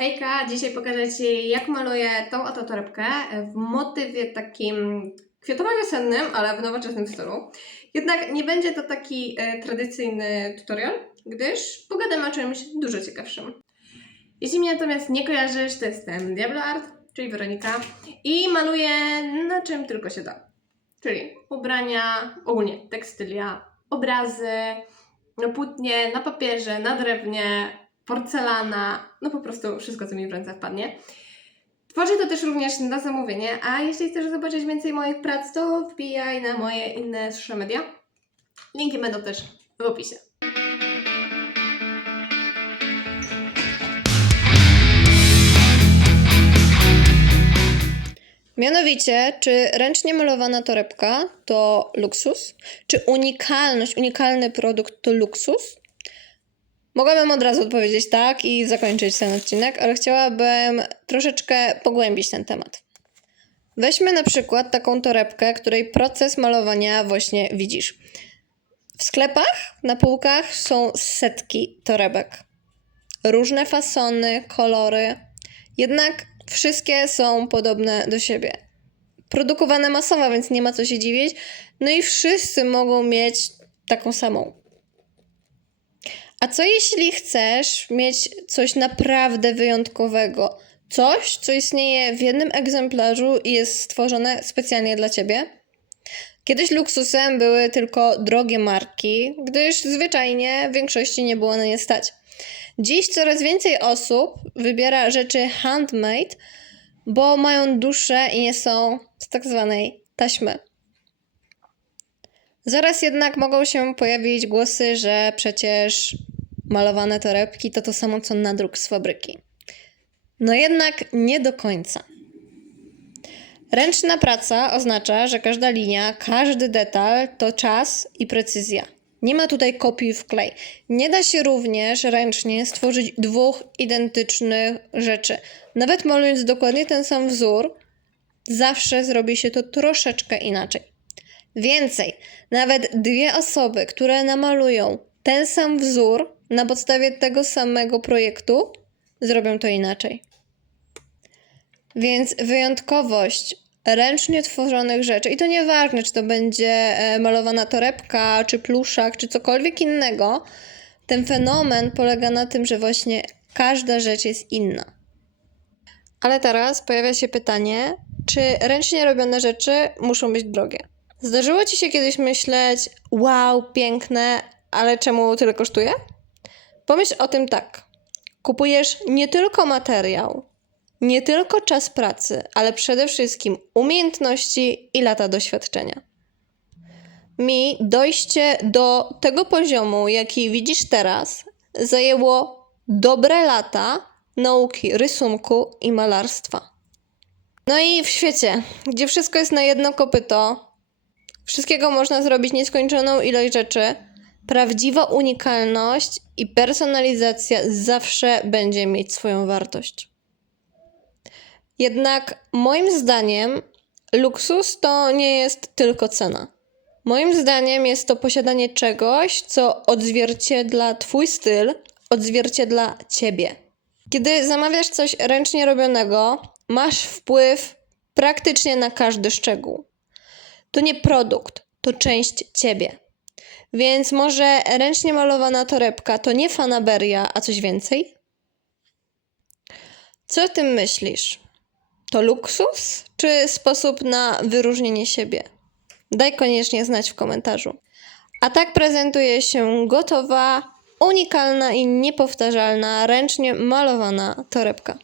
Hejka, dzisiaj pokażę Ci jak maluję tą oto torebkę w motywie takim kwiatowo-wiosennym, ale w nowoczesnym stylu. Jednak nie będzie to taki e, tradycyjny tutorial, gdyż pogadamy o czymś dużo ciekawszym. Jeśli mnie natomiast nie kojarzysz, to jestem Diablo Art, czyli Weronika i maluję na czym tylko się da. Czyli ubrania, ogólnie tekstylia, obrazy, na płótnie, na papierze, na drewnie, porcelana, no po prostu wszystko, co mi w ręce wpadnie. Tworzę to też również na zamówienie, a jeśli chcesz zobaczyć więcej moich prac, to wbijaj na moje inne social media. Linki będą też w opisie. Mianowicie, czy ręcznie malowana torebka to luksus? Czy unikalność, unikalny produkt to luksus? Mogłabym od razu odpowiedzieć tak i zakończyć ten odcinek, ale chciałabym troszeczkę pogłębić ten temat. Weźmy na przykład taką torebkę, której proces malowania właśnie widzisz. W sklepach na półkach są setki torebek. Różne fasony, kolory, jednak wszystkie są podobne do siebie. Produkowane masowo, więc nie ma co się dziwić. No i wszyscy mogą mieć taką samą. A co jeśli chcesz mieć coś naprawdę wyjątkowego? Coś, co istnieje w jednym egzemplarzu i jest stworzone specjalnie dla ciebie? Kiedyś luksusem były tylko drogie marki, gdyż zwyczajnie w większości nie było na nie stać. Dziś coraz więcej osób wybiera rzeczy handmade, bo mają duszę i nie są z tak zwanej taśmy. Zaraz jednak mogą się pojawić głosy, że przecież malowane torebki to to samo co nadruk z fabryki. No jednak nie do końca. Ręczna praca oznacza, że każda linia, każdy detal to czas i precyzja. Nie ma tutaj kopii w klej. Nie da się również ręcznie stworzyć dwóch identycznych rzeczy. Nawet malując dokładnie ten sam wzór, zawsze zrobi się to troszeczkę inaczej. Więcej, nawet dwie osoby, które namalują ten sam wzór na podstawie tego samego projektu, zrobią to inaczej. Więc wyjątkowość ręcznie tworzonych rzeczy, i to nieważne, czy to będzie e, malowana torebka, czy pluszak, czy cokolwiek innego, ten fenomen polega na tym, że właśnie każda rzecz jest inna. Ale teraz pojawia się pytanie, czy ręcznie robione rzeczy muszą być drogie? Zdarzyło ci się kiedyś myśleć, wow, piękne, ale czemu tyle kosztuje? Pomyśl o tym tak. Kupujesz nie tylko materiał, nie tylko czas pracy, ale przede wszystkim umiejętności i lata doświadczenia. Mi dojście do tego poziomu, jaki widzisz teraz, zajęło dobre lata nauki rysunku i malarstwa. No i w świecie, gdzie wszystko jest na jedno kopyto, wszystkiego można zrobić nieskończoną ilość rzeczy, prawdziwa unikalność i personalizacja zawsze będzie mieć swoją wartość. Jednak moim zdaniem luksus to nie jest tylko cena. Moim zdaniem jest to posiadanie czegoś, co odzwierciedla Twój styl, odzwierciedla Ciebie. Kiedy zamawiasz coś ręcznie robionego, masz wpływ praktycznie na każdy szczegół. To nie produkt, to część Ciebie. Więc może ręcznie malowana torebka to nie fanaberia, a coś więcej? Co o tym myślisz? To luksus, czy sposób na wyróżnienie siebie? Daj koniecznie znać w komentarzu. A tak prezentuje się gotowa, unikalna i niepowtarzalna, ręcznie malowana torebka.